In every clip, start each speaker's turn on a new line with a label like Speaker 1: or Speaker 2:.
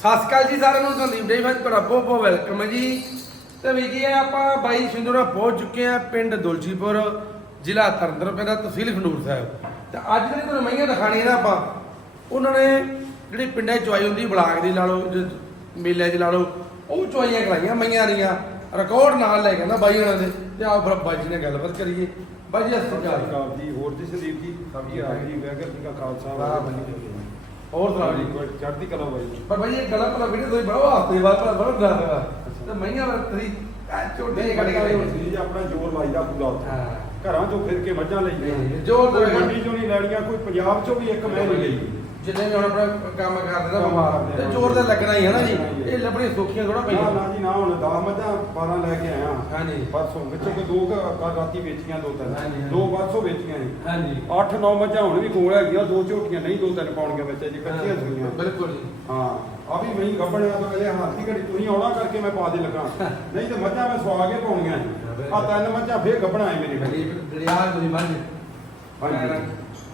Speaker 1: ਸਤਿ ਸ਼੍ਰੀ ਅਕਾਲ ਜੀ ਸਾਰਿਆਂ ਨੂੰ, ਸੰਦੀਪ ਜੀ ਫੈਨ ਤੁਹਾਡਾ ਬਹੁਤ ਬਹੁਤ ਵੈਲਕਮ ਹੈ ਜੀ। ਤੇ ਵੀ ਜੀ, ਆਪਾਂ ਬਾਈ ਸਿੰਧੂਰਾ ਪਹੁੰਚ ਚੁੱਕੇ ਆ ਪਿੰਡ ਦੁਲਜੀਪੁਰ ਜ਼ਿਲ੍ਹਾ ਤਰਨਤਾਰਨ ਪੈਂਦਾ ਤਹਿਸੀਲ ਖਡੂਰ ਸਾਹਿਬ। ਤੇ ਅੱਜ ਜਿਹੜੀ ਤੁਹਾਨੂੰ ਮਈਆਂ ਦਿਖਾਣੀਆਂ ਨਾ ਆਪਾਂ, ਉਹਨਾਂ ਨੇ ਜਿਹੜੀ ਪਿੰਡਾਂ 'ਚ ਚੁਆਈ ਹੁੰਦੀ, ਬਲਾਕ ਦੀ ਲਾ ਲਓ ਮੇਲੇ 'ਚ ਲਾ ਲਓ, ਉਹ ਚੁਆਈਆਂ ਕਰਾਈਆਂ ਮਈਆਂ ਦੀਆਂ। ਰਿਕਾਰਡ ਨਾਲ ਲੈ ਕੇ ਨਾ ਬਾਈ ਉਹਨਾਂ ਦੇ, ਤੇ ਆਓ ਫਿਰ ਬਾਈ ਜੀ ਨਾਲ ਗੱਲਬਾਤ ਕਰੀਏ। ਬਾਈ ਜੀ, ਸਤਿ ਸ਼੍ਰੀ ਅਕਾਲ।
Speaker 2: ਜੀ, ਹੋਰ ਜੀ, ਸੰਦੀਪ ਜੀ
Speaker 1: ਸਭ
Speaker 2: ਕੀ ਹਾਲ ਜੀ ਵੈਗਰ ਜੀ ਦਾ ਖਾਲਸਾ, ਵਾਹਿਗੁਰੂ ਜੀ
Speaker 1: ਹੋਰ ਸੁਣਾਓ ਜੀ
Speaker 2: ਕੋਈ ਚੜ੍ਹਦੀ ਕਲਾ ਬਾਈ
Speaker 1: ਪਰ ਭਾਈ ਇਹ ਗੱਲਾਂ ਭਲਾ ਵੀਡੀਓ ਤੁਸੀਂ ਬੜਾ ਹਫ਼ਤੇ ਬਾਅਦ ਭਲਾ ਬੜਾ ਡਰ ਰਿਹਾ ਤੇ ਮਈਆਂ ਵਾਰ ਤੁਸੀਂ ਐ ਝੋਟੇ
Speaker 2: ਨਹੀਂ
Speaker 1: ਕੱਢ ਕੇ।
Speaker 2: ਜੀ ਆਪਣਾ ਜੋਰ ਲਾਈਦਾ ਪੂਰਾ ਉੱਥੇ।
Speaker 1: ਹਾਂ।
Speaker 2: ਘਰਾਂ ਚੋਂ ਫਿਰ ਕੇ ਮੱਝਾਂ ਲਈ।
Speaker 1: ਨਹੀਂ, ਜ਼ੋਰ।
Speaker 2: ਮੰਡੀ ਚੋਂ ਨਹੀਂ ਲੈਣੀਆਂ ਕੋਈ ਪੰਜਾਬ ਚੋਂ ਵੀ ਇੱਕ ਮੈਂ ਨਹੀਂ। ਲਈ।
Speaker 1: ਜਿੰਨੇ ਵੀ ਹੁਣ ਆਪਣਾ ਕੰਮ ਕਰਦੇ ਨਾ ਤੇ। ਜ਼ੋਰ ਤਾਂ ਲੱਗਣਾ ਹੀ ਹੈ ਨਾ ਜੀ। ਇਹ ਲੱਭਣੀ ਸੌਖੀਆਂ ਥੋੜਾ
Speaker 2: ਨਾ
Speaker 1: ਪਈਆਂ।
Speaker 2: ਨਾ ਜੀ ਨਾ ਹੁਣ 10 ਮੱਝਾਂ 12 ਲੈ ਕੇ ਆਇਆ।
Speaker 1: ਹਾਂਜੀ।
Speaker 2: ਪਰਸੋਂ ਵਿੱਚੋਂ ਕੋਈ ਦੋ ਕੁ ਕੱਲ੍ਹ ਰਾਤੀ ਵੇਚੀਆਂ ਦੋ ਤਿੰਨ।
Speaker 1: ਹਾਂਜੀ।
Speaker 2: ਦੋ ਪਰਸੋਂ ਵੇਚੀਆਂ ਨੇ
Speaker 1: ਹਾਂਜੀ।
Speaker 2: 8-9 ਮੱਝਾਂ ਹੁਣ ਵੀ ਕੋਲ ਹੈਗੀਆਂ ਦੋ ਝੋਟੀਆਂ ਨਹੀਂ ਦੋ ਤਿੰਨ ਪਾਉਣੀਆਂ ਵਿੱਚ ਅਜੇ ਕੱਚੀਆਂ ਸੀਗੀਆਂ।
Speaker 1: ਬਿਲਕੁਲ ਜੀ।
Speaker 2: ਹਾਂ ਆ ਵੀ ਮੈਂ ਗੱਬਣਿਆ ਤੋਂ ਕਹਿੰਦੇ ਹਾਥੀ ਘੜੀ ਤੁਸੀਂ ਆਉਣਾ ਕਰਕੇ ਮੈਂ ਪਾ ਦੇ ਲੱਗਾ। ਨਹੀਂ ਤੇ ਮੱਝਾਂ ਮੈਂ ਸਵਾ ਕੇ ਪਾਉਣੀਆਂ। ਆ ਤਿੰਨ ਮੱਝਾਂ ਫੇਰ ਗੱਬਣਾ ਹੈ ਮੇਰੇ। ਕੋਲ
Speaker 1: ਗਰੀਬ ਦਰਿਆ ਤੁਸੀਂ ਮੰਨ
Speaker 2: ਹਾਂਜੀ।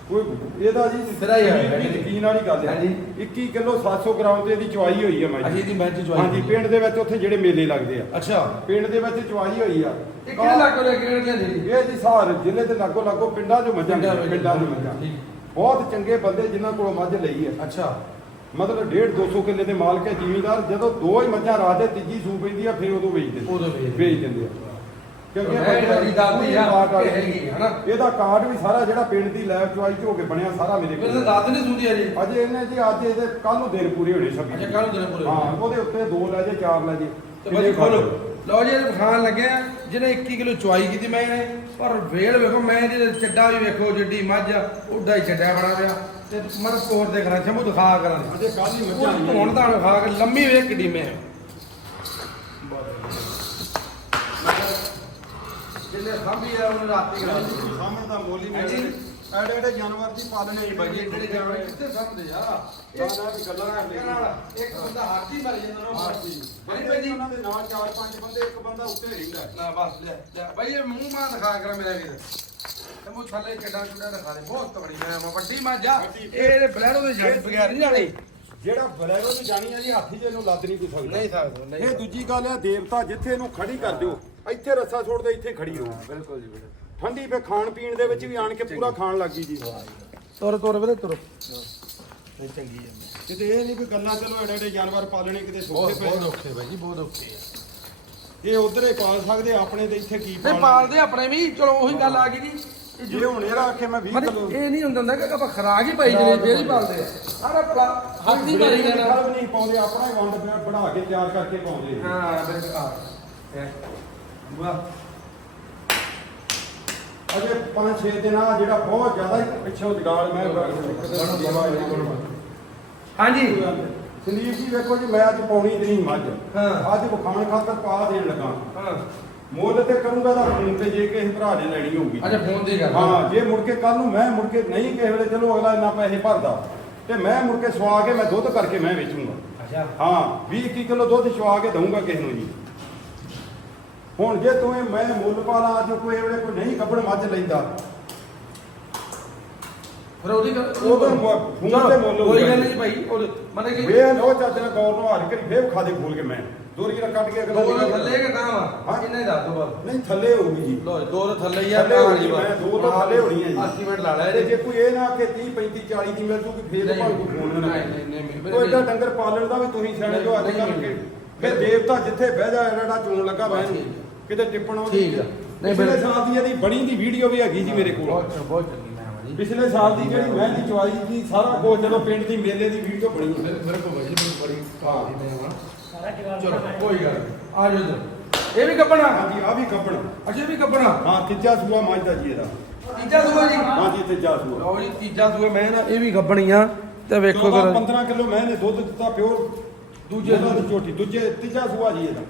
Speaker 2: ਕੋਈ ਇਹਦਾ ਜੀ
Speaker 1: ਸਿਰਾ ਹੀ ਹੈ।
Speaker 2: ਯਕੀਨ- ਯਕੀਨ ਵਾਲੀ ਗੱਲ ਹੈ।
Speaker 1: ਹਾਂਜੀ।
Speaker 2: 21 ਕਿਲੋ 700 ਗ੍ਰਾਮ ਤੇ ਇਹਦੀ ਚਵਾਈ ਹੋਈ ਹੈ
Speaker 1: ਅਸੀਂ
Speaker 2: ਮੱਝ
Speaker 1: ਦੀ ਮੈਚ ਜੁਆਈ
Speaker 2: ਹਾਂਜੀ ਪਿੰਡ ਦੇ ਵਿੱਚ ਉੱਥੇ ਜਿਹੜੇ ਮੇਲੇ ਲੱਗਦੇ ਆ।
Speaker 1: ਅੱਛਾ।
Speaker 2: ਪਿੰਡ ਦੇ ਵਿੱਚ ਚਵਾਈ ਹੋਈ ਆ।
Speaker 1: ਇਹ ਕਿਹੜੇ ਲੱਗ ਰਿਹਾ ਕਿਹੜੇ ਲਿਆਂਦੀ ਜੀ?
Speaker 2: ਇਹ ਜੀ ਸਾਰ ਜ਼ਿਲ੍ਹੇ ਦੇ ਲਾਗੋ ਲਾਗੋ ਪਿੰਡਾਂ 'ਚੋਂ ਮੱਝਾਂ
Speaker 1: ਪਿੰਡਾਂ ਵਿੱਚ।
Speaker 2: ਪਿੰਡਾਂ 'ਚੋਂ ਮੱਝਾਂ।
Speaker 1: ਠੀਕ।
Speaker 2: ਬਹੁਤ ਚੰਗੇ ਬੰਦੇ ਜਿਨ੍ਹਾਂ ਕੋਲੋਂ ਮੱਝ ਲਈ ਹੈ
Speaker 1: ਅੱਛਾ।
Speaker 2: ਮਤਲਬ 1.5 200 ਕਿੱਲੇ ਦੇ ਮਾਲਕ ਹੈ ਜ਼ਿਮੀਂਦਾਰ। ਜਦੋਂ ਦੋ ਹੀ ਮੱਝਾਂ ਰਾਤ ਦੇ ਤੀਜੀ ਸੂ ਪੈਂਦੀ ਆ ਫਿਰ ਉਦੋਂ ਵੇਚ ਦਿੰਦੇ
Speaker 1: ਉਦੋਂ ਵੇਚ ਦਿੰਦੇ।
Speaker 2: ਵੇਚ ਦਿੰਦੇ ਆ। ਕਿਉਂਕਿ ਇਹ
Speaker 1: ਮੈਂ
Speaker 2: ਮੱਝਾਂ
Speaker 1: ਜਿਹੜੀ ਦਾਦੀ ਆ
Speaker 2: ਕਾਟ ਵਾਲੀ
Speaker 1: ਇਹ ਹੈਗੀ ਹੈ ਨਾ
Speaker 2: ਇਹਦਾ ਕਾਰਡ ਵੀ ਸਾਰਾ ਜਿਹੜਾ ਪਿੰਡ ਦੀ ਲੈਬ ਚੁਆਈ ਚ ਹੋ ਕੇ ਬਣਿਆ ਸਾਰਾ ਮੇਰੇ
Speaker 1: ਮੇਰੇ
Speaker 2: ਕੋਲ
Speaker 1: ਤਾਂ ਦਾਦ ਨਹੀਂ ਸੁਣਦੀ ਅਜੇ
Speaker 2: ਅਜੇ ਇਹਨੇ ਜੀ ਅੱਜ ਇਹਦੇ ਕੱਲ ਨੂੰ ਦਿਨ ਪੂਰੇ ਹੋਣੇ ਛੱਬੀ
Speaker 1: ਅੱਛਾ ਕੱਲ ਨੂੰ ਦਿਨ ਪੂਰੇ
Speaker 2: ਹਾਂ ਉਹਦੇ ਉੱਤੇ ਦੋ ਲੈ ਜੇ ਚਾਰ ਲੈ ਜੇ।
Speaker 1: ਤੇ ਬਾਜੀ ਖੋਲੋ। ਲਓ ਜੀ ਇਹ ਖਾਣ ਲੱਗੇ ਆ ਜਿਹਨੇ 21 ਕਿਲੋ ਚੁਆਈ ਕੀਤੀ ਮੈਂ ਇਹਨੇ ਪਰ ਵੇਲ ਵੇਖੋ ਮੈਂ ਇਹਦੇ ਚੱਡਾ ਵੀ ਵੇਖੋ ਜਿੱਡੀ ਮੱਝ ਉੱਡਾ ਹੀ ਛੱਡਿਆ ਬਣਾ ਪਿਆ। ਤੇ ਮਰ ਕੋਰ ਦੇ ਕਰਾਂ ਛਮੂ ਦਿਖਾ ਕਰਾਂ।
Speaker 2: ਅਜੇ ਕੱਲ ਹੀ ਮੱਝਾਂ
Speaker 1: ਉਹ ਧੋਣ ਦਾ ਖਾ ਕੇ ਲੰਮੀ ਵੇਖ ਕਿੱਡੀ ਮੈਂ। ਜਿੰਨੇ ਸਾਂਭੀ ਆ ਉਹਨੇ ਰਾਤੀ ਕਰਾ ਦਿੱਤੀ
Speaker 2: ਸਾਹਮਣ ਦਾ ਮੋਲ ਹੀ
Speaker 1: ਹਾਂਜੀ।
Speaker 2: ਐਡੇ ਐਡੇ ਜਾਨਵਰ ਦੀ ਪਾਲਣੇ
Speaker 1: ਬਾਜੀ ਜਿਹੜੇ ਜਾਨਵਰ ਕਿੱਥੇ ਸਾਂਭਦੇ ਆ?
Speaker 2: ਨਾ, ਨਾ, ਵੀ ਗੱਲਾਂ ਕਰਦੇ ਆ।
Speaker 1: ਇੱਕ ਬੰਦਾ ਹਾਥੀ ਮਰ ਜਾਂਦਾ ਨਾ
Speaker 2: ਹਾਂਜੀ
Speaker 1: ਬਣੀ ਬਾਜੀ
Speaker 2: ਉਹਨਾਂ ਦੇ ਨਾਲ ਚਾਰ ਪੰਜ ਬੰਦੇ ਇੱਕ ਬੰਦਾ ਉੱਤੇ ਰਹਿੰਦਾ। ਹੈ।
Speaker 1: ਨਾ ਬਸ ਲੈ ਲੈ। ਬਾਈ ਇਹ ਮੂੰਹ ਮਾਂ ਦਿਖਾ ਕਰ ਮੇਰਾ ਵੀਰ। ਤੇ ਮੂੰਹ ਥੱਲੇ ਕਿੱਡਾ ਚੁੱਡਾ ਦਿਖਾ ਦੇ। ਬਹੁਤ ਤਗੜੀ ਮੈਂ ਮੈਂ ਵੱਡੀ ਮੱਝ ਆ ਇਹ ਬਲੈਰੋ ਦੇ ਜੜ ਬਗੈਰ ਨਹੀਂ ਜਾਣੀ
Speaker 2: ਜਿਹੜਾ ਬਲੈਰੋ ਦੀ ਜਾਣੀ ਆ ਜੀ ਹਾਥੀ ਜੇ ਨੂੰ ਲੱਦ ਨਹੀਂ ਕੋਈ ਸਕਦਾ।
Speaker 1: ਨਹੀਂ ਸਕਦਾ ਨਹੀਂ
Speaker 2: ਇਹ ਦੂਜੀ ਗੱਲ ਆ ਦੇਵਤਾ ਜਿੱਥੇ ਇਹਨੂੰ ਖੜੀ ਕਰ ਦਿਓ ਇੱਥੇ ਰੱਸਾ ਛੋੜਦੇ ਇੱਥੇ ਖੜੀ ਰਹੂ।
Speaker 1: ਬਿਲਕੁਲ ਜੀ ਬਿਲਕੁਲ।
Speaker 2: ਠੰਡੀ ਫੇ ਖਾਣ ਪੀਣ ਦੇ ਵਿੱਚ ਵੀ ਆਣ ਕੇ ਪੂਰਾ ਖਾਣ ਲੱਗ ਗਈ ਜੀ।
Speaker 1: ਤੁਰ ਤੁਰ ਵੀਰੇ ਤੁਰ। ਨਹੀਂ ਚੰਗੀ ਹੈ।
Speaker 2: ਕਿਤੇ ਇਹ ਨਹੀਂ ਕੋਈ ਗੱਲਾਂ ਚਲੋ ਐਡੇ ਐਡੇ ਜਾਨਵਰ ਪਾਲਣੇ ਕਿਤੇ ਸੌਖੇ
Speaker 1: ਬਹੁਤ ਬਹੁਤ
Speaker 2: ਪਏ
Speaker 1: ਔਖੇ ਬਾਈ ਜੀ ਬਹੁਤ ਔਖੇ ਆ।
Speaker 2: ਇਹ ਉਧਰ ਹੀ ਪਾਲ ਸਕਦੇ ਆਪਣੇ ਤੇ ਇੱਥੇ ਕੀ
Speaker 1: ਨਹੀਂ
Speaker 2: ਪਾਲਣਾ?
Speaker 1: ਪਾਲਦੇ ਆਪਣੇ ਵੀ ਚਲੋ ਉਹੀ ਗੱਲ ਆ ਗਈ ਜੀ। ਇਹ
Speaker 2: ਜੇ ਹੁਣ ਇਹਦਾ ਆਖੇ ਮੈਂ 20
Speaker 1: ਮਤਲਬ
Speaker 2: ਕਿਲੋ।
Speaker 1: ਇਹ ਨਹੀਂ ਹੁੰਦਾ ਹੁੰਦਾ ਕਿ ਆਪਾਂ ਖਰਾਕ ਹੀ ਪਾਈ ਜਿਹੜੇ ਫੇਰ ਹੀ ਪਾਲਦੇ। ਆ ਸਾਰਾ ਹੱਥ ਮਾਰੀ ਜਾਣਾ।
Speaker 2: ਖਲ ਨਹੀਂ ਪਾਉਂਦੇ ਆਪਣਾ ਹੀ ਵੰਡ ਪਿਆ ਬਣਾ ਕੇ ਤਿਆਰ ਕਰਕੇ ਪਾਉਂਦੇ।
Speaker 1: ਹਾਂ ਬਿਲਕੁਲ ਆ। ਵਾਹ।
Speaker 2: ਅਜੇ 5-6 ਦਿਨ ਆ ਜਿਹੜਾ ਬਹੁਤ ਜ਼ਿਆਦਾ ਹੀ ਪਿੱਛੋਂ ਜਗਾਲ ਮੈਂ
Speaker 1: ਹਾਂਜੀ।
Speaker 2: ਸੰਦੀਪ ਜੀ ਵੇਖੋ ਜੀ ਮੈਂ ਅੱਜ ਪਾਉਣੀ ਨਹੀਂ ਮੱਝ।
Speaker 1: ਹਾਂ।
Speaker 2: ਅੱਜ ਵਿਖਾਣ ਖਾਤਰ ਪਾ ਦੇਣ ਲੱਗਾ।
Speaker 1: ਹਾਂ।
Speaker 2: ਮੁੱਲ ਤੇ ਕਰੂੰਗਾ ਤਾਂ ਫੋਨ ਤੇ ਜੇ ਕਿਸੇ ਭਰਾ ਨੇ ਲੈਣੀ ਹੋਊਗੀ।
Speaker 1: ਅੱਛਾ ਫੋਨ ਦੀ ਗੱਲ
Speaker 2: ਹਾਂ ਜੇ ਮੁੜ ਕੇ ਕੱਲ ਨੂੰ ਮੈਂ ਮੁੜ ਕੇ ਨਹੀਂ ਕਿਸੇ ਵੇਲੇ ਚਲੋ ਅਗਲਾ ਇੰਨਾ ਪੈਸੇ ਭਰਦਾ। ਤੇ ਮੈਂ ਮੁੜ ਕੇ ਸਵਾ ਕੇ ਮੈਂ ਦੁੱਧ ਕਰਕੇ ਮੈਂ ਵੇਚੂੰਗਾ।
Speaker 1: ਅੱਛਾ।
Speaker 2: ਹਾਂ 20 21 ਕਿਲੋ ਦੁੱਧ ਸਵਾ ਕੇ ਦਊਂਗਾ ਕਿਸੇ ਨੂੰ ਜੀ। ਹੁਣ ਜੇ ਤੂੰ ਇਹ ਮੈਂ ਮੁੱਲ ਪਾ ਲਾ ਅੱਜ ਕੋਈ ਵੇਲੇ ਕੋਈ ਨਹੀਂ ਕੱਪੜ ਮੱਝ ਲੈਂਦਾ।
Speaker 1: ਫਿਰ ਉਹਦੀ ਗੱਲ
Speaker 2: ਉਹ ਤਾਂ ਮੁ- ਫੋਨ ਤੇ ਮੁੱਲ
Speaker 1: ਕੋਈ ਗੱਲ। ਨਹੀਂ ਭਾਈ ਉਹ ਮਤਲਬ ਕਿ
Speaker 2: ਵੇ ਲੋ ਨਾਲ ਗੌਰ ਨੂੰ ਹਾਰ ਕਰੀ ਫੇਰ ਖਾ ਦੇ ਖੋਲ ਕੇ ਮੈਂ। ਦੋਰੀ ਰ ਕੱਟ ਕੇ ਅਗਲਾ
Speaker 1: ਦੋ
Speaker 2: ਨਿਕਲ
Speaker 1: ਥੱਲੇ ਕਿ ਤਾਂ ਵਾ
Speaker 2: ਹਾਂ।
Speaker 1: ਕਿੰਨੇ ਦੱਸ ਦੋ ਬਸ।
Speaker 2: ਨਹੀਂ ਥੱਲੇ ਹੋਊਗੀ ਜੀ।
Speaker 1: ਲੋ ਦੋ ਤਾਂ ਥੱਲੇ ਹੀ ਆ
Speaker 2: ਥੱਲੇ
Speaker 1: ਤਾਂ
Speaker 2: ਹੋਣੀ ਮੈਂ ਦੋ ਤਾਂ ਥੱਲੇ ਹੋਣੀ ਹੈ ਜੀ।
Speaker 1: 80 ਮਿੰਟ ਲਾ ਲੈ
Speaker 2: ਤੇ
Speaker 1: ਇਹਦੇ
Speaker 2: ਜੇ ਕੋਈ ਇਹ ਨਾ ਕਿ 30 35 40 ਦੀ ਮਿਲ ਜੂਗੀ ਫੇਰ ਭਾਵੇਂ ਕੋਈ ਫੋਨ ਨਾ
Speaker 1: ਨਹੀਂ, ਨਹੀਂ,
Speaker 2: ਕੋਈ ਏਡਾ ਡੰਗਰ ਪਾਲਣ ਦਾ ਵੀ ਤੁਸੀਂ ਸਿਆਣੇ ਜੋ ਅੱਜ
Speaker 1: ਨਹੀਂ,
Speaker 2: ਕਿ ਫਿਰ ਦੇਵਤਾ ਜਿੱਥੇ ਬਹਿ ਜਾ ਜਿਹੜਾ ਚੋਣ ਲੱਗਾ ਮੈਂ
Speaker 1: ਹੈ।
Speaker 2: ਕਿਤੇ ਟਿੱਪਣ ਉਹਦੀ
Speaker 1: ਠੀਕ ਹੈ। ਨਹੀਂ,
Speaker 2: ਪਿਛਲੇ। ਸਾਲ ਦੀ ਇਹਦੀ ਬਣੀ ਦੀ ਵੀਡੀਓ ਵੀ ਹੈਗੀ ਜੀ ਮੇਰੇ ਕੋਲ।
Speaker 1: ਬਹੁਤ ਬਹੁਤ ਚੰਗੀ ਮੈਂ
Speaker 2: ਪਿਛਲੇ ਸਾਲ ਦੀ ਜਿਹੜੀ ਮੈਂ ਦੀ ਚਵਾਈ ਦੀ ਸਾਰਾ ਕੁਝ ਜਦੋਂ ਪਿੰਡ ਦੀ ਮੇਲੇ ਦੀ ਵੀਡੀਓ ਬਣੀ ਹੈ
Speaker 1: ਮੇਰੇ ਕੋਲ ਬੜੀ ਬੜੀ ਕਾਲ ਦੀ ਮੈਂ ਵਾ ਚਲੋ ਕੋਈ ਗੱਲ ਨਹੀਂ। ਆ ਜਾਓ ਇੱਧਰ। ਇਹ ਵੀ ਕੱਪਣਾ
Speaker 2: ਹਾਂਜੀ ਆ ਵੀ ਕੱਪੜ।
Speaker 1: ਅੱਛਾ ਇਹ ਵੀ ਕੱਪਣਾ
Speaker 2: ਹਾਂ ਤੀਜਾ ਸੂਆ ਮੱਝ ਦਾ ਜੀ ਇਹਦਾ।
Speaker 1: ਤੀਜਾ ਸੂਆ ਜੀ?
Speaker 2: ਹਾਂਜੀ ਤੀਜਾ ਸੂਆ।
Speaker 1: ਲਓ ਜੀ ਤੀਜਾ ਸੂਆ ਮੈਂ ਨਾ ਇਹ ਵੀ ਗੱਬਣੀ ਆ ਤੇ ਵੇਖੋ
Speaker 2: 14
Speaker 1: ਜਰਾ।
Speaker 2: 15 ਕਿਲੋ ਮੈਂ ਨੇ ਦੁੱਧ ਦਿੱਤਾ ਪਿਓਰ।
Speaker 1: ਦੂਜੇ
Speaker 2: ਦੀ ਝੋਟੀ ਦੂਜੇ ਤੀਜਾ ਸੂਆ ਜੀ ਇਹਦਾ।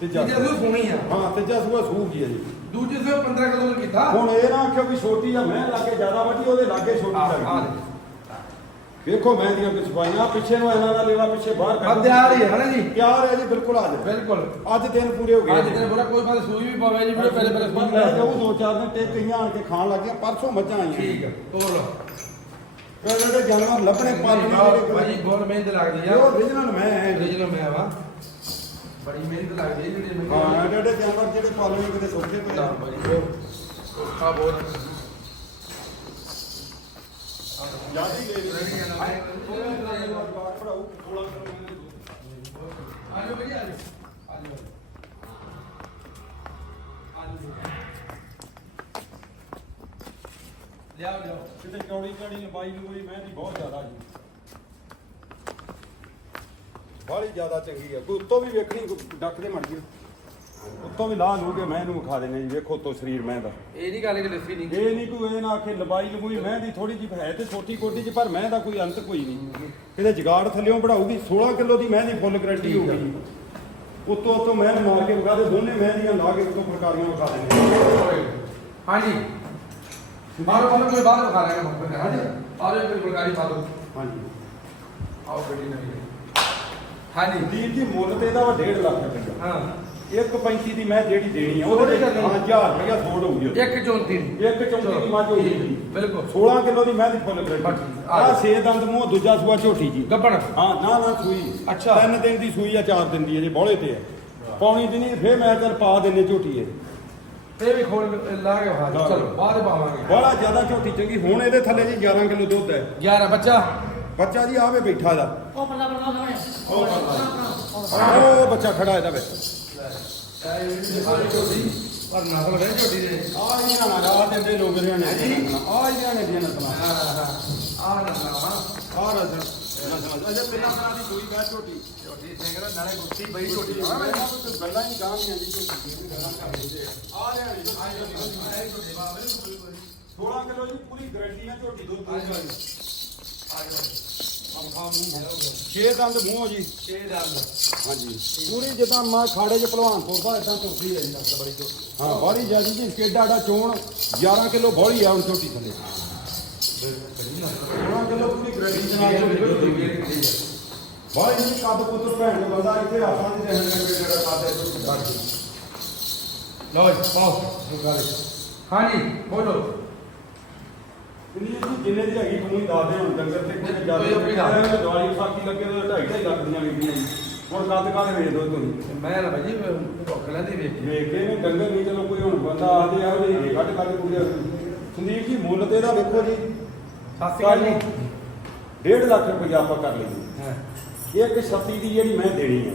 Speaker 2: ਤੀਜਾ
Speaker 1: ਤੀਜਾ ਸੂਆ ਸੋਹਣੀ ਆ।
Speaker 2: ਹਾਂ ਤੀਜਾ ਸੂਆ ਕੀ ਹੈ ਜੀ।
Speaker 1: ਦੂਜੇ ਸੂਆ 15 ਕਿਲੋ ਦਾ ਕੀਤਾ?
Speaker 2: ਹੁਣ ਇਹ ਨਾ ਆਖਿਓ ਵੀ ਛੋਟੀ ਆ ਮੈਂ ਲਾਗੇ ਜ਼ਿਆਦਾ ਵੱਡੀ ਉਹਦੇ ਲਾਗੇ ਛੋਟੀ
Speaker 1: ਆ ਆ
Speaker 2: ਲੱਗਦੀ ਵੇਖੋ ਮੈਂ ਦੀਆਂ ਕਿਸਵਾਈਆਂ ਪਿੱਛੇ ਨੂੰ ਇਹਨਾਂ ਦਾ ਲੇਵਾ ਪਿੱਛੇ ਬਾਹਰ
Speaker 1: ਆ ਤਿਆਰ ਹੀ ਹੈ ਹਨਾ ਜੀ?
Speaker 2: ਤਿਆਰ ਹੈ ਜੀ ਬਿਲਕੁਲ ਅੱਜ
Speaker 1: ਬਿਲਕੁਲ।
Speaker 2: ਅੱਜ ਦਿਨ ਪੂਰੇ ਹੋ ਗਏ
Speaker 1: ਅੱਜ ਤੇ ਬੜਾ ਕੋਈ ਬਾਤ ਸੂਈ ਵੀ ਪਾਵੇ ਜੀ ਵੀਡੀਓ ਪਹਿਲੇ ਪਹਿਲੇ ਸੂਈ
Speaker 2: ਜਾਊ ਦੋ ਚਾਰ ਦਿਨ ਟੇਕ ਕਈਆਂ ਆਣ ਕੇ ਖਾਣ ਲੱਗ ਗਿਆ ਪਰਸੋਂ ਮੱਝਾਂ ਆਈਆਂ।
Speaker 1: ਠੀਕ ਆ ਤੋੜ ਲਓ।
Speaker 2: ਇਹ ਜਿਹੜੇ ਜਾਨਵਰ ਲੱਭਣੇ ਪਾਲਣੇ ਜਿਹੜੇ
Speaker 1: ਭਾਜੀ ਬਹੁਤ ਮਿਹਨਤ ਲੱਗਦੀ ਆ।
Speaker 2: ਇਹ original ਮੈਂ ਹੈ
Speaker 1: original ਮੈਂ ਵਾ। ਬੜੀ ਮਿਹਨਤ ਲੱਗਦੀ ਹੈ ਜਿਹੜੇ
Speaker 2: ਹਾਂ ਜਾਨਵਰ ਜਿਹੜੇ ਪਾਲਣੇ ਕਿਤੇ ਸੌਖੇ ਪਏ
Speaker 1: ਨਾ
Speaker 2: ਆ।
Speaker 1: ਭਾਜੀ ਉਹ ਔਖਾ ਬਹੁਤ।
Speaker 2: ਜ਼ਿਆਦਾ ਹੀ ਲੈ
Speaker 1: ਰਵੀ
Speaker 2: ਗਏ
Speaker 1: ਨਾਲ
Speaker 2: ਭਰਾਓ 16 ਕਿਲੋ
Speaker 1: ਆਜੋ ਭਾਜੀ ਆਜੋ ਆਜੋ ਆਜੋ ਲਿਆਓ ਲਿਆਓ
Speaker 2: ਕਿਤੇ ਚੌੜੀ ਚੌੜੀ ਲੰਬਾਈ ਲੰਬਾਈ ਮੈਂ ਦੀ ਬਹੁਤ ਜ਼ਿਆਦਾ ਜੀ ਬਾਹਲੀ ਜ਼ਿਆਦਾ ਚੰਗੀ ਆ। ਕੋਈ ਉੱਤੋਂ ਵੀ ਵੇਖਣੀ ਕੋਈ ਡੱਕ ਦੇ ਮੜ ਗਈ। ਉੱਤੋਂ ਵੀ ਲਾਹ ਲੂ ਕੇ ਮੈਂ ਇਹਨੂੰ ਵਿਖਾ ਦੇਣੇ ਜੀ ਵੇਖੋ ਤੋਂ ਸਰੀਰ ਮੈਂ ਦਾ।
Speaker 1: ਇਹ ਨਹੀਂ ਗੱਲ ਕਿ ਲੱਸੀ ਨਹੀਂ।
Speaker 2: ਇਹ ਨਹੀਂ ਕੋਈ ਇਹ ਨਾ ਆਖੇ ਲਬਾਈ ਲਬੂਈ ਮੈਂ ਦੀ ਥੋੜੀ ਜਿਹੀ ਹੈ ਤੇ ਛੋਟੀ ਕੋਟੀ ਚ ਪਰ ਮੈਂ ਦਾ ਕੋਈ ਅੰਤ ਕੋਈ ਨਹੀਂ। ਇਹਦੇ ਜਗਾੜ ਥੱਲਿਓਂ ਬੜਾਊਗੀ 16 ਕਿਲੋ ਦੀ ਮੈਂ ਦੀ ਫੁੱਲ ਗਰੰਟੀ ਹੋਊਗੀ ਉੱਤੋਂ ਉੱਤੋਂ ਮੈਂ ਮਾਰ ਕੇ ਵਿਖਾ ਦੇ ਦੋਨੇ ਮੈਂ ਦੀਆਂ ਲਾ ਕੇ ਉੱਤੋਂ ਫਰਕਾਰੀਆਂ ਵਿਖਾ ਦੇਣੇ
Speaker 1: ਹਾਂਜੀ। ਬਾਹਰ ਵਾਲਾ ਕੋਈ ਬਾਹਰ ਵਿਖਾ ਰਿਹਾ ਮੈਂ ਹਾਂਜੀ। ਆਰੇ ਕੋਈ ਫੁਲਕਾਰੀ ਪਾ ਦੋ
Speaker 2: ਹਾਂਜੀ।
Speaker 1: ਆਓ ਗੱਡੀ ਨਹੀਂ ਹਾਂਜੀ।
Speaker 2: ਦੀਪ ਜੀ ਮੁੱਲ ਤੇ ਇਹਦਾ 1.5 ਲੱਖ ਰੁਪਏ
Speaker 1: ਹਾਂ।
Speaker 2: ਇੱਕ 35 ਦੀ ਮੈਂ ਜਿਹੜੀ ਦੇਣੀ ਆ ਉਹਦੇ ਵਿੱਚ
Speaker 1: ਕਰਨੀ।
Speaker 2: 5000 ਰੁਪਇਆ ਛੋੜ ਹੋਊਗੀ ਉਹਦੇ।
Speaker 1: ਇੱਕ 34
Speaker 2: ਇੱਕ ਚੌਂਕੀ ਦੀ ਮੱਝ ਹੋਊਗੀ। ਜੀ।
Speaker 1: ਬਿਲਕੁਲ।
Speaker 2: 16 ਕਿਲੋ ਦੀ ਮੈਂ ਦੀ ਫੁੱਲ
Speaker 1: ਬਸ,
Speaker 2: ਗਰੰਟੀ
Speaker 1: ਆ
Speaker 2: ਆ। ਛੇ ਦੰਦ ਮੂੰਹ ਦੂਜਾ ਸੂਆ ਝੋਟੀ ਜੀ।
Speaker 1: ਗੱਬਣ।
Speaker 2: ਹਾਂ ਨਾ ਨਾ ਸੂਈ।
Speaker 1: ਅੱਛਾ।
Speaker 2: ਤਿੰਨ ਦਿਨ ਦੀ ਸੂਈ ਆ ਚਾਰ ਦਿਨ ਦੀ ਹੈ ਜੀ ਬੋਲੇ ਤੇ ਆ। ਪੌਣੀ ਦਿਨੀ ਫੇਰ ਮੈਂ ਚੱਲ ਪਾ ਦਿੰਨੇ ਝੋਟੀ ਇਹ।
Speaker 1: ਇਹ ਵੀ ਖੋਲ ਲਾ ਕੇ ਦਿਓ। ਚਲੋ ਬਾਅਦ ਪਾਵਾਂਗੇ।
Speaker 2: ਬੜਾ ਜ਼ਿਆਦਾ ਝੋਟੀ ਚੰਗੀ। ਹੁਣ ਇਹਦੇ ਥੱਲੇ ਜੀ 11 ਕਿਲੋ ਦੁੱਧ ਹੈ।
Speaker 1: 11 ਬੱਚਾ।
Speaker 2: ਬੱਚਾ ਜੀ ਆਵੇ ਬੈਠਾ ਦਾ।
Speaker 3: ਉਹ ਬੱਲਾ ਬੱਲਾ ਬੱਲਾ
Speaker 2: ਉਹ ਬੱਚਾ ਖੜਾ ਇਹਦਾ ਵਿੱਚ
Speaker 1: ਪਰ ਨਸਲ ਹੈ ਛੋਟੀ ਦੇ
Speaker 2: ਆ ਇਹਨਾਂ ਨਾਲ ਆ ਦਿੰਦੇ ਲੋਕ ਰਿਆਣੇ ਆ ਇਹਨਾਂ ਨੇ ਦੀਆਂ ਨਸਲਾਂ
Speaker 1: ਹਾਂ ਹਾਂ ਆ ਨਸਲ ਵਾ
Speaker 2: ਆ ਰਸਲ ਨਸਲਾਂ ਅਜੇ ਪਹਿਲਾਂ ਬਣਾ ਦੀ ਸੂਈ ਗਾ ਝੋਟੀ
Speaker 1: ਛੋਟੀ ਸਿੰਗਰ ਨਾਲੇ ਗੁੱਤੀ ਬਈ
Speaker 2: ਝੋਟੀ
Speaker 1: ਛੋਟੀ
Speaker 2: ਆ ਮੈਂ ਕੋਈ ਗੱਲਾਂ ਹੀ ਗਾਂ ਨਹੀਂ ਆਂਦੀ ਝੋਟੀ ਗੱਲਾਂ ਕਰਦੇ ਆ ਰਿਹਾ ਨਹੀਂ 16 ਕਿਲੋ ਜੀ। ਪੂਰੀ ਗਾਰੰਟੀ ਹੈ ਝੋਟੀ ਦੁੱਧ ਵਾਲੀ ਛੇ ਦੰਦ ਮੂੰਹ ਜੀ।
Speaker 1: ਛੇ ਦੰਦ।
Speaker 2: ਹਾਂਜੀ। ਪੂਰੀ ਜਿੱਦਾਂ ਮੈਂ ਖਾੜੇ 'ਚ ਭਲਵਾਨ ਤੁਰਦਾ ਇਦਾਂ ਤੁਰਦੀ ਹੈ ਜੀ ਨਸਲ ਬੜੀ ਝੋਟੀ ਹਾਂ ਬੜੀ ਜਿਆਦੀ ਜੀ ਕਿੱਡਾ ਡਾ ਚੋਣ। 11 ਕਿਲੋ ਬੋਲੀ ਆ ਹੁਣ ਝੋਟੀ ਥੱਲੇ। 16 ਕਿਲੋ ਪੂਰੀ ਗਾਰੰਟੀ ਦੇ ਹੈ। ਬਾਈ ਜੀ। ਕੱਦ ਪੁੱਤਰ ਭੈਣ ਦਾ ਬੰਦਾ ਇੱਥੇ ਆਪਾਂ ਦੀ ਰਹਿਣ ਲੱਗੇ ਜਿਹੜਾ ਸਾਡੇ ਤੋਂ ਕੱਢ
Speaker 1: ਲਓ ਜੀ ਪਾਓ। ਹਾਂਜੀ ਬੋਲੋ।
Speaker 2: ਜਿੰਨੇ ਦੀ ਹੈਗੀ ਤੁਹਾਨੂੰ ਹੀ ਦੱਸਦੇ ਹੁਣ ਡੰਗਰ ਤੇ ਕੋਈ
Speaker 1: ਕੋਈ ਆਪਣੀ
Speaker 2: ਜ਼ਿਆਦਾ
Speaker 1: ਦੱਸ।
Speaker 2: ਦਵਾਈ ਸਾਕੀ ਲੱਗੇ ਤਾਂ ਢਾਈ ਢਾਈ ਲੱਖ ਦੀਆਂ ਵਿਕਦੀਆਂ ਜੀ। ਹੁਣ ਕੱਦ ਕਾਹਦੇ ਵੇਚ ਦੋ ਤੁਸੀਂ?
Speaker 1: ਮੈਂ ਨਾ ਭਾਜੀ ਭੁੱਖ ਲੈਂਦੀ ਵੇਖ ਕੇ।
Speaker 2: ਵੇਖਦੇ ਨੇ ਡੰਗਰ ਨਹੀਂ ਚਲੋ ਕੋਈ ਹੁਣ ਬੰਦਾ ਆਦੇ ਆ ਉਹਦੇ ਕੱਢ ਕੱਢ ਪੂਰੇ ਸੰਦੀਪ ਜੀ ਮੁੱਲ ਤੇ ਇਹਦਾ ਵੇਖੋ ਜੀ।
Speaker 1: ਸਤਿ ਸ਼੍ਰੀ ਅਕਾਲ ਜੀ।
Speaker 2: 1.5 ਲੱਖ ਰੁਪਇਆ ਆਪਾਂ ਕਰ ਲਈਏ।
Speaker 1: ਹਾਂ।
Speaker 2: ਇੱਕ 36 ਦੀ ਜਿਹੜੀ ਮੈਂ ਦੇਣੀ ਹੈ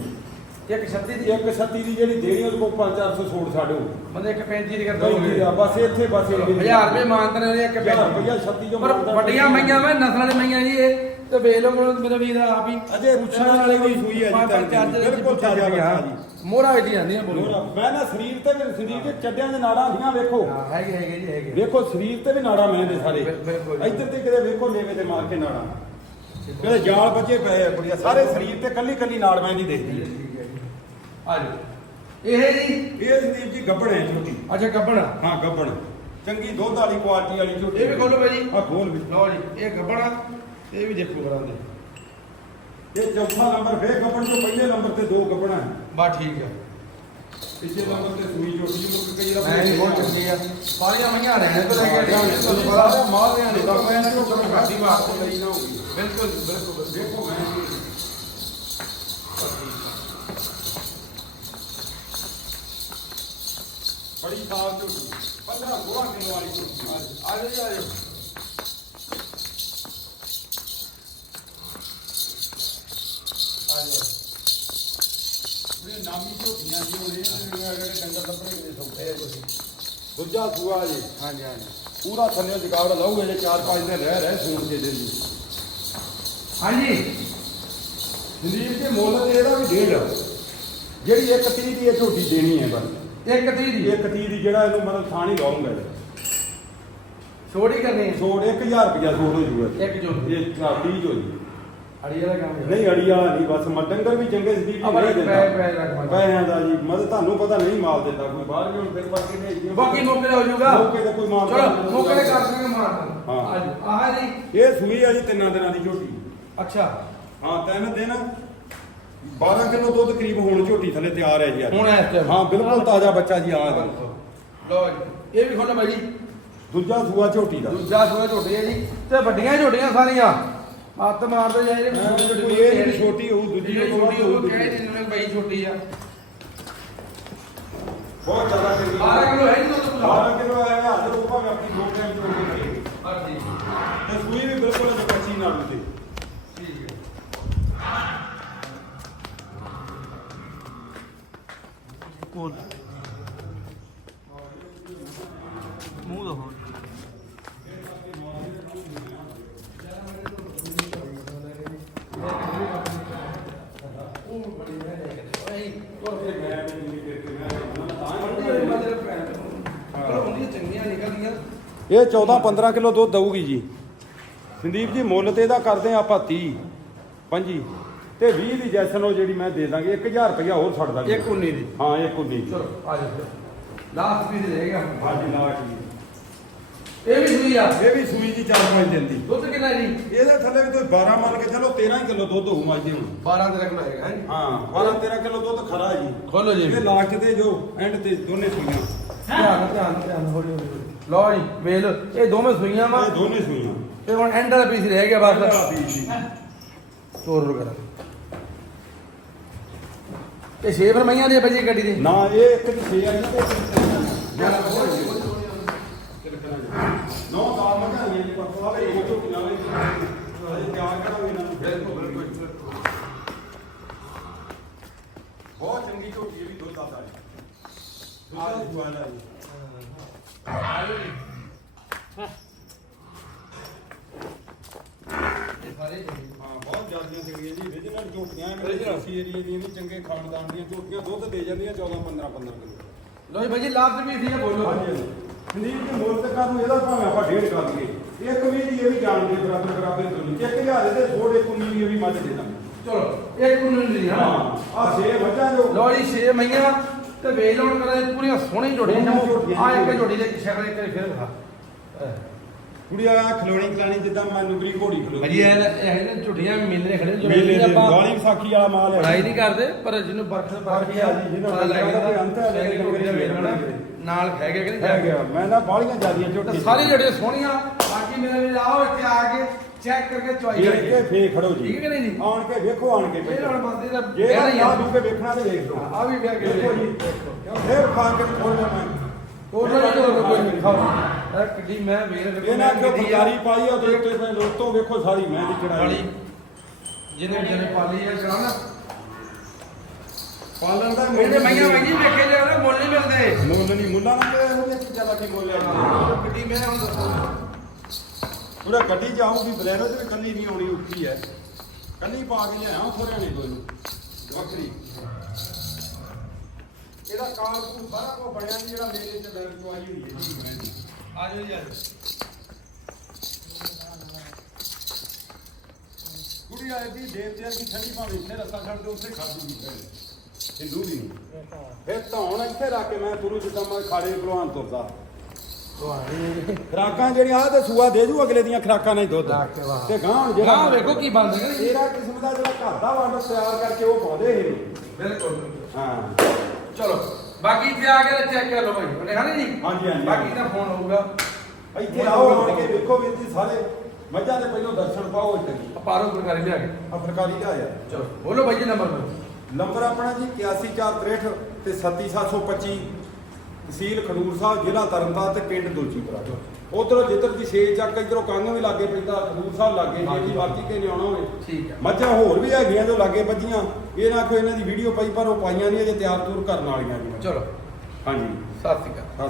Speaker 1: ਇੱਕ 36 ਦੀ
Speaker 2: ਇੱਕ 37 ਦੀ ਜਿਹੜੀ ਦੇਣੀ ਉਹਦੇ ਕੋਲ 5-400 ਛੋੜ ਛਾੜੋ
Speaker 1: ਬੰਦੇ ਇੱਕ 35 ਦੀ ਕਰਦਾ
Speaker 2: ਨਹੀਂ ਆ ਬਸ ਇੱਥੇ ਬਸ ਇਹ
Speaker 1: 1000 ਰੁਪਏ ਮਾਨਤਨ ਨੇ ਇੱਕ
Speaker 2: ਹਜ਼ਾਰ ਰੁਪਇਆ 36 ਜੋ
Speaker 1: ਪਰ ਵੱਡੀਆਂ ਮਈਆਂ ਵਾ ਨਸਲਾਂ ਦੇ ਮਈਆਂ ਜੀ ਇਹ। ਤੇ ਵੇਖ ਲਓ ਮੇਰਾ ਵੀਰ ਆਪ ਹੀ
Speaker 2: ਅਜੇ ਪੁੱਛਣ ਵਾਲੇ ਦੀ ਸੂਈ ਹੈ ਜੀ
Speaker 1: ਦੇ।
Speaker 2: ਬਿਲਕੁਲ ਤਾਜ਼ਾ ਬੱਚਾ ਜੀ।
Speaker 1: ਮੋਹਰਾ ਵਿੱਚ ਜਾਂਦੀਆਂ ਬੋਲੀ
Speaker 2: ਹੋਰ ਮੈਂ ਨਾ ਸਰੀਰ ਤੇ ਵੀ ਸਰੀਰ ਤੇ ਚੱਡਿਆਂ ਦੇ ਨਾੜਾਂ ਦੀਆਂ ਵੇਖੋ।
Speaker 1: ਹਾਂ ਹੈਗੇ ਹੈਗੇ ਜੀ ਹੈਗੇ।
Speaker 2: ਵੇਖੋ ਸਰੀਰ ਤੇ ਵੀ ਨਾੜਾਂ ਮੈਂ ਦੇ ਸਾਰੇ।
Speaker 1: ਬਿਲ-।
Speaker 2: ਇੱਧਰ ਤੇ ਕਿਤੇ ਵੇਖੋ ਲੇਵੇ ਤੇ ਮਾਰ ਕੇ ਨਾੜਾਂ। ਕਿਤੇ ਜਾਲ ਬੱਚੇ ਪਏ ਆ ਕੁੜੀਆਂ ਸਾਰੇ ਸਰੀਰ ਤੇ ਕੱਲੀ ਕੱਲੀ ਨਾੜ ਮੈਂ ਦੀ ਦੇਖਦੀ। ਹੈ
Speaker 1: ਆ ਜਾਓ। ਇਹ ਜੀ?
Speaker 2: ਇਹ ਸੰਦੀਪ ਜੀ ਗੱਬੜ ਹੈ ਛੋਟੀ।
Speaker 1: ਅੱਛਾ ਗੱਬਣਾ
Speaker 2: ਹਾਂ ਗੱਬੜ। ਚੰਗੀ ਦੁੱਧ ਵਾਲੀ ਕੁਆਲਿਟੀ ਵਾਲੀ ਝੋਟੀ
Speaker 1: ਇਹ ਵੀ ਖੋਲੋ ਭਾਈ ਜੀ।
Speaker 2: ਆ ਖੋਲ ਵੀ।
Speaker 1: ਲਓ ਜੀ ਇਹ ਗੱਬਣਾ ਇਹ ਵੀ ਦੇਖੋ ਕਰਾਂਦੇ
Speaker 2: ਇਹ ਚੌਥਾ ਨੰਬਰ ਫੇਰ ਗੱਬੜ ਤੋਂ ਪਹਿਲੇ ਨੰਬਰ ਤੇ ਦੋ ਗੱਬੜਾਂ ਹੈ।
Speaker 1: ਬਾ ਠੀਕ ਹੈ
Speaker 2: ਤੀਜੇ ਨੰਬਰ ਤੇ ਸੂਈ ਝੋਟੀ ਜਿਹਨੂੰ ਕਈ ਵਾਰ
Speaker 1: ਮੈਂ ਨਹੀਂ ਬਹੁਤ ਚੰਗੀ ਆ। ਸਾਰੀਆਂ ਮਈਆਂ ਰਹਿਣ ਤੋਂ ਲੈ ਕੇ ਤੁਹਾਨੂੰ ਪਤਾ
Speaker 2: ਮਾਲ ਨੇ ਤਾਂ ਮੈਂ ਇਹਨੂੰ
Speaker 1: ਘਾਟੀ
Speaker 2: ਘਾਟੀ
Speaker 1: ਵਾਸਤੇ
Speaker 2: ਵਾਸਤੇ ਲਈ ਨਾ। ਹੋਊਗੀ
Speaker 1: ਬਿਲਕੁਲ ਬਿਲਕੁਲ।
Speaker 2: ਦੇਖੋ ਮੈਂ ਬੜੀ ਸਾਫ਼ ਝੋਟੀ 15 16 ਕਿਲੋ ਵਾਲੀ ਝੋਟੀ
Speaker 1: ਆ ਜੀ ਆ ਜਾਓ
Speaker 2: ਇਹ ਨਾਮੀ ਝੋਟੀਆਂ ਜੀ ਹੁਣ ਇਹ ਜਿਹੜੇ ਡੰਗਰ ਲੱਭਣੇ ਕਿਤੇ ਸੌਖੇ ਆ ਕੋਈ ਦੂਜਾ ਸੂਆ ਜੀ।
Speaker 1: ਹਾਂਜੀ ਹਾਂਜੀ।
Speaker 2: ਪੂਰਾ ਥੱਲੇ ਜਗਾਵੜ ਲਾਊਗੇ ਜੇ 4-5 ਦਿਨ ਰਹਿ ਰਹਿ ਸੂਣ ਦੇ ਦੇ ਜੀ।
Speaker 1: ਹਾਂਜੀ।
Speaker 2: ਸੰਦੀਪ ਦੇ ਮੁੱਲ ਤੇ ਇਹਦਾ ਵੀ ਡੇਢ ਜਿਹੜੀ ਇੱਕ 30 ਦੀ ਇਹ ਝੋਟੀ ਦੇਣੀ ਹੈ ਬਸ।
Speaker 1: ਇੱਕ ਤੀਹ ਦੀ।
Speaker 2: ਇੱਕ 30 ਦੀ ਜਿਹੜਾ ਇਹਨੂੰ ਮਤਲਬ ਥਾਂ ਨਹੀਂ ਲਾਉਂਗਾ
Speaker 1: ਛੋੜੀ ਕਰਨੀ ਹੈ।
Speaker 2: ਛੋੜ 1000 ਰੁਪਇਆ ਛੋੜ ਹੋ ਜੂਗਾ।
Speaker 1: ਇੱਕ ਜੋ
Speaker 2: ਇਹ 30 ਜੋ ਜੀ।
Speaker 1: ਅੜੀ ਵਾਲਾ ਕੰਮ ਹੈ।
Speaker 2: ਨਹੀਂ ਅੜੀ ਵਾਲਾ ਨਹੀਂ ਬਸ ਮ- ਡੰਗਰ ਵੀ ਚੰਗੇ ਸੰਦੀਪ ਨਹੀਂ
Speaker 1: ਪੈ-
Speaker 2: ਦਿੰਦਾ
Speaker 1: ਪੈ ਰੱਖ ਮਤ।
Speaker 2: ਪੈਸਿਆਂ ਦਾ ਜੀ ਮਤਲਬ ਤੁਹਾਨੂੰ ਪਤਾ ਨਹੀਂ ਮਾਲ ਦਿੰਦਾ ਕੋਈ। ਬਾਹਰ ਵੀ ਹੁਣ ਫਿਰ ਬਾਕੀ ਨੇ
Speaker 1: ਬਾਕੀ ਮੌਕੇ ਤੇ ਹੋ ਜਾਊਗਾ
Speaker 2: ਮੌਕੇ ਤੇ ਕੋਈ ਮਾਲ
Speaker 1: ਚਲੋ ਮੌਕੇ ਤੇ ਕਰ ਦਾਂਗੇ ਮਾਰ
Speaker 2: ਹਾਂ।
Speaker 1: ਆਹ ਜੀ।
Speaker 2: ਇਹ ਸੂਈ ਆ ਜੀ ਤਿੰਨਾਂ ਦਿਨਾਂ ਦੀ ਝੋਟੀ।
Speaker 1: ਅੱਛਾ।
Speaker 2: ਹਾਂ ਤਿੰਨ ਦਿਨ 12 ਕਿਲੋ ਦੁੱਧ ਕਰੀਬ ਹੁਣ ਝੋਟੀ ਥੱਲੇ ਤਿਆਰ ਹੈ ਜੀ ਅੱਜ।
Speaker 1: ਹੁਣ ਇਸ time।
Speaker 2: ਹਾਂ ਬਿਲਕੁਲ ਤਾਜ਼ਾ ਬੱਚਾ ਜੀ ਆ
Speaker 1: ਲਓ ਜੀ ਇਹ ਵੀ ਖੋਲੋ ਭਾਈ ਜੀ।
Speaker 2: ਦੂਜਾ ਸੂਆ ਝੋਟੀ ਦਾ।
Speaker 1: ਦੂਜਾ ਸੂਆ ਝੋਟੀ ਹੈ ਜੀ। ਤੇ ਵੱਡੀਆਂ ਝੋਟੀਆਂ ਸਾਰੀਆਂ। ਹੱਥ ਮਾਰਦੇ ਜਾਏ ਜਿਹੜੇ ਛੋਟੇ
Speaker 2: ਕੋਈ ਇਹ ਜਿਹੜੀ ਛੋਟੀ ਹੋਊ, ਦੂਜੀ
Speaker 1: ਜਿਹੜੀ ਛੋਟੀ ਹੋਊ। ਕਿਹੜੇ ਦਿਨ ਨੂੰ ਬਈ ਛੋਟੀ ਆ?
Speaker 2: ਬਹੁਤ ਜ਼ਿਆਦਾ ਚੰਗੀ
Speaker 1: 12 ਕਿਲੋ ਹੈ ਜੀ ਦੁੱਧ।
Speaker 2: 12 ਕਿਲੋ ਆਇਆ ਹਾਜ਼ਰ ਉਹ ਭਾਵੇਂ ਆਪਣੀ ਦੋ ਟਾਈਮ ਚੋਂ
Speaker 3: ਕੋਲ ਮੂੰਹ ਦਾ ਹੋਰ
Speaker 2: ਇਹ 14 15 ਕਿਲੋ ਦੁੱਧ ਦਊਗੀ ਜੀ। ਸੰਦੀਪ ਜੀ, ਮੁੱਲ ਤੇ ਇਹਦਾ ਕਰਦੇ ਆ ਆਪਾਂ 30 25 ਤੇ 20 ਦੀ ਜੈਸਨ ਉਹ ਜਿਹੜੀ ਮੈਂ ਦੇ ਦਾਂਗੇ 1000 ਰੁਪਇਆ ਹੋਰ ਛੱਡ ਦਾਂਗੇ।
Speaker 1: ਇੱਕ 19 ਦੀ।
Speaker 2: ਹਾਂ ਇੱਕ ਉਨੀ ਦੀ।
Speaker 1: ਚਲੋ ਆ ਜਾਓ ਲਾਸਟ ਪੀਸ ਰਹਿ ਗਿਆ
Speaker 2: ਹਾਂਜੀ ਨਾ ਠੀਕ
Speaker 1: ਇਹ ਵੀ ਸੂਈ ਆ।
Speaker 2: ਇਹ ਵੀ ਸੂਈ ਦੀ 4-5 ਦਿਨ ਦੀ।
Speaker 1: ਦੁੱਧ ਕਿੰਨਾ ਜੀ?
Speaker 2: ਇਹਦੇ ਥੱਲੇ ਵੀ ਕੋਈ 12 ਮੰਨ ਕੇ ਚਲੋ 13 ਕਿਲੋ ਦੁੱਧ ਹੋਊ ਦੀ ਹੁਣ
Speaker 1: 12 ਦੇ ਕਿਲੋ ਹੈਗਾ ਹੈ
Speaker 2: ਹਾਂ 12 13 ਕਿਲੋ ਦੁੱਧ ਖਰਾ ਜੀ।
Speaker 1: ਖੋਲੋ ਜੀ।
Speaker 2: ਇਹ ਲਾਸਟ ਤੇ ਜੋ ਐਂਡ ਤੇ ਦੋਨੇ ਸੂਈਆਂ।
Speaker 1: ਧਿਆਨ ਧਿਆਨ ਧਿਆਨ ਹੌਲੀ ਹੌਲੀ। ਲਓ ਜੀ ਵੇਲ ਇਹ ਦੋਵੇਂ ਸੂਈਆਂ ਵਾ।
Speaker 2: ਇਹ ਦੋਨੇ ਸੂਈਆਂ।
Speaker 1: ਤੇ ਹੁਣ ਐਂਡ ਵਾਲਾ ਪੀਸ ਰਹਿ ਗਿਆ ਬਸ।
Speaker 2: ਇਹਦਾ ਬੀਜ ਜੀ।
Speaker 1: ਤੋਰ ਰੋ ਕਰਾ ਇਹ ਛੇ ਫਿਰ ਮਈਆਂ ਦੇ ਬਜੀ ਗੱਡੀ ਦੇ।
Speaker 2: ਨਾ ਇਹ ਇੱਕ ਤੇ 6 ਆ ਜੀ ਤੇ ਇੱਕ ਤੇ ਨੋ ਦਾ ਮਗਾ ਇਹ ਜੀ ਆਵੇ ਇਹ ਤੋਂ ਕਿਨਾਰੇ ਅਸੀਂ ਤਿਆਰ ਕਰਾਂਗੇ ਇਹਨਾਂ ਨੂੰ। ਬਿਲਕੁਲ ਬਿਲਕੁਲ ਬਹੁਤ ਚੰਗੀ ਝੋਟੀ ਵੀ ਦੁੱਧ ਆਦਾ ਜੀ। ਵਾਲਾ ਹਾਂ ਬਹੁਤ ਜ਼ਿਆਦੀਆਂ ਚੰਗੀਆਂ ਜੀ ਰੀਜਨਲ ਝੋਟੀਆਂ ਮੇਰੇ ਰਾਸੀ ਏਰੀਏ ਦੀਆਂ ਵੀ ਚੰਗੇ ਖਾਨਦਾਨ ਦੀਆਂ ਝੋਟੀਆਂ ਦੁੱਧ ਦੇ ਜਾਂਦੀਆਂ 14 15 15 ਕਿਲੋ।
Speaker 1: ਲੋ ਜੀ ਲਾਸਟ ਪੀਸ ਹੀ ਹੈ ਬੋਲੋ।
Speaker 2: ਹਾਂਜੀ ਸੰਦੀਪ ਜੀ ਮੁੱਲ ਤੇ ਕਾਹਨੂੰ ਇਹਦਾ ਭਾਵੇਂ ਆਪਾਂ ਡੇਢ ਕਰ ਦਈਏ ਇੱਕ ਵੀ ਦੀ ਇਹ ਵੀ ਜਾਣਦੇ ਬਰਾਬਰ ਬਰਾਬਰ ਦੋਨੀ ਇੱਕ ਹਜ਼ਾਰ ਦੇ ਥੋੜੇ ਕੁੰਨੀ ਵੀ ਇਹ ਵੀ ਮੱਝ ਦੇ ਦਾਂਗੇ।
Speaker 1: ਚਲੋ ਇੱਕ ਨੂੰ ਨਹੀਂ ਹਾਂ
Speaker 2: ਆ ਛੇ ਮੱਝਾਂ ਜੋ
Speaker 1: ਲੋ ਜੀ ਛੇ ਮਈਆਂ ਤੇ ਵੇਚ ਲਾਉਣ ਕਰਾਂ ਪੂਰੀਆਂ ਸੋਹਣੀ ਝੋਟੀਆਂ। ਆ ਇੱਕ ਝੋਟੀ ਦੇ ਸ਼ਕਲ ਇੱਕ ਫਿਰ ਦਿਖਾ।
Speaker 2: ਕੁੜੀ ਆ ਖਲੋਣੀ ਕਲਾਣੀ ਜਿੱਦਾਂ ਮੈਂ ਨੁਗਰੀ ਘੋੜੀ ਖਲੋ
Speaker 1: ਭਾਜੀ ਇਹ ਇਹ ਨਾ ਝੋਟੀਆਂ ਮੇਲੇ ਖੜੇ ਨੇ
Speaker 2: ਮੇਲੇ ਦੇ
Speaker 1: ਆਪਾਂ
Speaker 2: ਗਾਲੀ ਵਿਸਾਖੀ ਵਾਲਾ ਮਾਲ ਹੈ।
Speaker 1: ਪੜਾਈ ਨਹੀਂ ਕਰਦੇ ਪਰ ਜਿਹਨੂੰ ਬਰਖ
Speaker 2: ਬਰਖ ਆ ਜੀ, ਜਿਹਨੂੰ
Speaker 1: ਪਤਾ ਲੱਗ
Speaker 2: ਡੰਗਰਾਂ ਦਾ
Speaker 1: ਜਾਂਦਾ
Speaker 2: ਕੋਈ ਅੰਤ ਹੈ,
Speaker 1: ਸ਼ਾਇਦ
Speaker 2: ਲੇਕਿਨ
Speaker 1: ਝੋਟੀ ਦਾ ਵੇਚ ਨਾਲ ਖੈ ਗਿਆ ਕਿ ਨਹੀਂ
Speaker 2: ਹੈ ਗਿਆ? ਮੈਂ ਨਾ ਬਾਲੀਆਂ ਜਿਆਦੀਆਂ ਝੋਟੀ
Speaker 1: ਸਾਰੀ ਜਿਹੜੀਆਂ ਸੋਹਣੀਆਂ ਬਾਕੀ ਮੇਰੇ ਵੀ ਆਓ ਇੱਥੇ ਆ ਕੇ ਚੈੱਕ ਕਰਕੇ ਚੁਆਈ
Speaker 2: ਫੇਰ ਕੇ ਫੇ ਖੜੋ ਜੀ।
Speaker 1: ਠੀਕ ਹੈ ਕਿ ਨਹੀਂ ਜੀ?
Speaker 2: ਆਣ ਕੇ ਵੇਖੋ ਆਣ ਕੇ
Speaker 1: ਇਹ ਹੁਣ ਬੰਦੇ ਦਾ
Speaker 2: ਜੇ
Speaker 1: ਆ।
Speaker 2: ਦੂਕੇ ਵੇਖਣਾ ਤੇ ਵੇਖ ਲਓ।
Speaker 1: ਆ ਵੀ ਵਿਆਹ ਕੇ
Speaker 2: ਦੇਖੋ ਜੀ। ਫੇਰ ਖਾ ਕੇ ਖੋਲ ਦੇਣਾ
Speaker 1: ਹੋਰ ਨਾ ਕੋਈ ਕੋਈ ਨਹੀਂ ਖਾਓ। ਇਹ ਕਿੱਡੀ ਮੈਂ ਵੇਰ
Speaker 2: ਇਹ ਨਾ ਕਿਉਂ ਫੁਲਕਾਰੀ ਪਾਈ ਆ ਉਹਦੇ ਉੱਤੇ ਤੇ ਲੋਤੋਂ ਵੇਖੋ ਸਾਰੀ ਮੈਂ ਦੀ ਚੜਾਈ
Speaker 1: ਵਾਲੀ ਜਿਹਨੇ ਜਿਹਨੇ ਪਾਲੀ ਹੈ ਚਲਾਣਾ
Speaker 2: ਪਾਲਣ ਦਾ
Speaker 1: ਇਹਦੇ ਮਈਆਂ ਮਈਆਂ ਵੇਖੇ ਜਾ ਰਹੇ ਮੁੱਲ ਨਹੀਂ ਮਿਲਦੇ।
Speaker 2: ਮੁੱਲ ਨਹੀਂ ਮੁੱਲਾਂ ਨਾਲ ਤੇ ਇਹੋ ਜਿਹੀ ਚੀਜ਼ਾਂ ਦਾ ਕੀ ਮੁੱਲ ਹੈ
Speaker 1: ਕਿੱਡੀ ਮੈਂ ਹੁਣ ਦੱਸੋ।
Speaker 2: ਪੂਰਾ ਗੱਡੀ ਜਾਊਗੀ ਬਲੈਰੋ ਤੇ ਕੱਲੀ ਨਹੀਂ ਆਉਣੀ ਉੱਠੀ ਹੈ ਕੱਲੀ ਪਾ ਕੇ ਲਿਆਇਆ ਥੋੜਿਆ ਨਹੀਂ ਕੋਈ ਨੂੰ ਵੱਖਰੀ। ਇਹਦਾ ਕਾਰਕੂ ਸਾਰਾ ਕੋ ਬਣਿਆ ਨੀ ਜਿਹੜਾ ਮੇਰੇ ਚ ਬੈਲ ਤੋਂ ਆਈ ਹੋਈ ਹੈ ਜੀ ਬਣਿਆ ਨੀ।
Speaker 1: ਆ ਜਾਓ ਜੀ ਆ ਜਾਓ
Speaker 2: ਕੁੜੀ ਆਏ ਦੀ ਦੇਵਤਿਆਂ ਦੀ ਠੰਡੀ ਭਾਵੇਂ ਇੱਥੇ ਰਸਤਾ ਛੱਡ ਦੇ ਉੱਥੇ ਖਾ ਦੂਗੀ ਹਿੰਦੂ ਦੀ ਨਹੀਂ ਫਿਰ ਧੌਣ ਇੱਥੇ ਰੱਖ ਕੇ ਮੈਂ ਗੁਰੂ ਜਿੱਦਾਂ ਮੈਂ ਖਾੜੇ ਭਲਵਾਨ ਤੁਰਦਾ। ਖਰਾਕਾਂ ਜਿਹੜੀਆਂ ਆ ਤੇ ਸੂਆ ਦੇ ਜੂ ਅਗਲੇ ਦੀਆਂ ਖਰਾਕਾਂ ਨਹੀਂ ਦੁੱਧ।
Speaker 1: ਕੇ।
Speaker 2: ਤੇ ਗਾਂ ਹੁਣ
Speaker 1: ਗਾਂ ਵੇਖੋ ਕੀ ਬਣਦਾ ਹੈ।
Speaker 2: ਤੇਰਾ ਕਿਸਮ ਦਾ ਜਿਹੜਾ ਘਰ ਦਾ ਵਾਂਡ ਤਿਆਰ ਕਰਕੇ ਉਹ ਪਾਉਂਦੇ ਇਹ
Speaker 1: ਬਿਲਕੁਲ।
Speaker 2: ਹਾਂ।
Speaker 1: ਚਲੋ। ਬਾਕੀ ਇੱਥੇ ਆ ਕੇ ਚੈੱਕ ਕਰ ਲਓ ਭਾਈ। ਉਹਨੇ ਹਾਂ ਜੀ
Speaker 2: ਹਾਂਜੀ, ਹਾਂਜੀ।
Speaker 1: ਬਾਕੀ ਦਾ ਫੋਨ ਹੋਊਗਾ।
Speaker 2: ਇੱਥੇ ਆਓ ਆਣ ਕੇ ਵੇਖੋ ਵੀਰ ਜੀ ਸਾਰੇ ਮੱਝਾਂ ਦੇ ਪਹਿਲੋਂ ਦਰਸ਼ਨ ਪਾਓ ਇੱਥੇ।
Speaker 1: ਪਾਰੋ ਗੁਰਕਾਰੀ ਲਿਆ ਕੇ।
Speaker 2: ਅਫਰਕਾਰੀ ਦਾ ਆਇਆ
Speaker 1: ਚਲੋ ਬੋਲੋ ਭਾਈ ਜੀ ਨੰਬਰ ਬੋਲੋ।
Speaker 2: ਨੰਬਰ ਆਪਣਾ ਜੀ 81463 ਤੇ 37725 ਤਹਿਸੀਲ ਖਡੂਰ ਸਾਹਿਬ ਜ਼ਿਲ੍ਹਾ ਤਰਨਤਾਰਨ ਤੇ ਪਿੰਡ ਦੁਲਚੀਪੁਰਾ। ਉਧਰੋਂ ਜਿੱਧਰ ਦੀ ਛੇ ਚੱਕ ਇਧਰੋਂ ਕੰਗ ਵੀ ਲਾਗੇ ਪੈਂਦਾ ਖਡੂਰ ਸਾਹਿਬ ਲਾਗੇ ਜੇ ਜੀ ਬਾਕੀ ਕੇ ਆਉਣਾ ਹੋਵੇ।
Speaker 1: ਠੀਕ ਹੈ
Speaker 2: ਮੱਝਾਂ ਹੋਰ ਵੀ ਹੈਗੀਆਂ ਜੋ ਲਾਗੇ ਵੱਜੀਆਂ ਇਹ ਨਾ ਕੋਈ ਇਹਨਾਂ ਦੀ ਵੀਡੀਓ ਪਾਈ ਪਰ ਉਹ ਪਾਈਆਂ ਨਹੀਂ ਅਜੇ ਤਿਆਰ ਤੂਰ ਕਰਨ ਵਾਲੀਆਂ ਜੀ
Speaker 1: ਚਲੋ।
Speaker 2: ਹਾਂਜੀ।
Speaker 1: ਸਤਿ ਸ਼੍ਰੀ ਅਕਾਲ।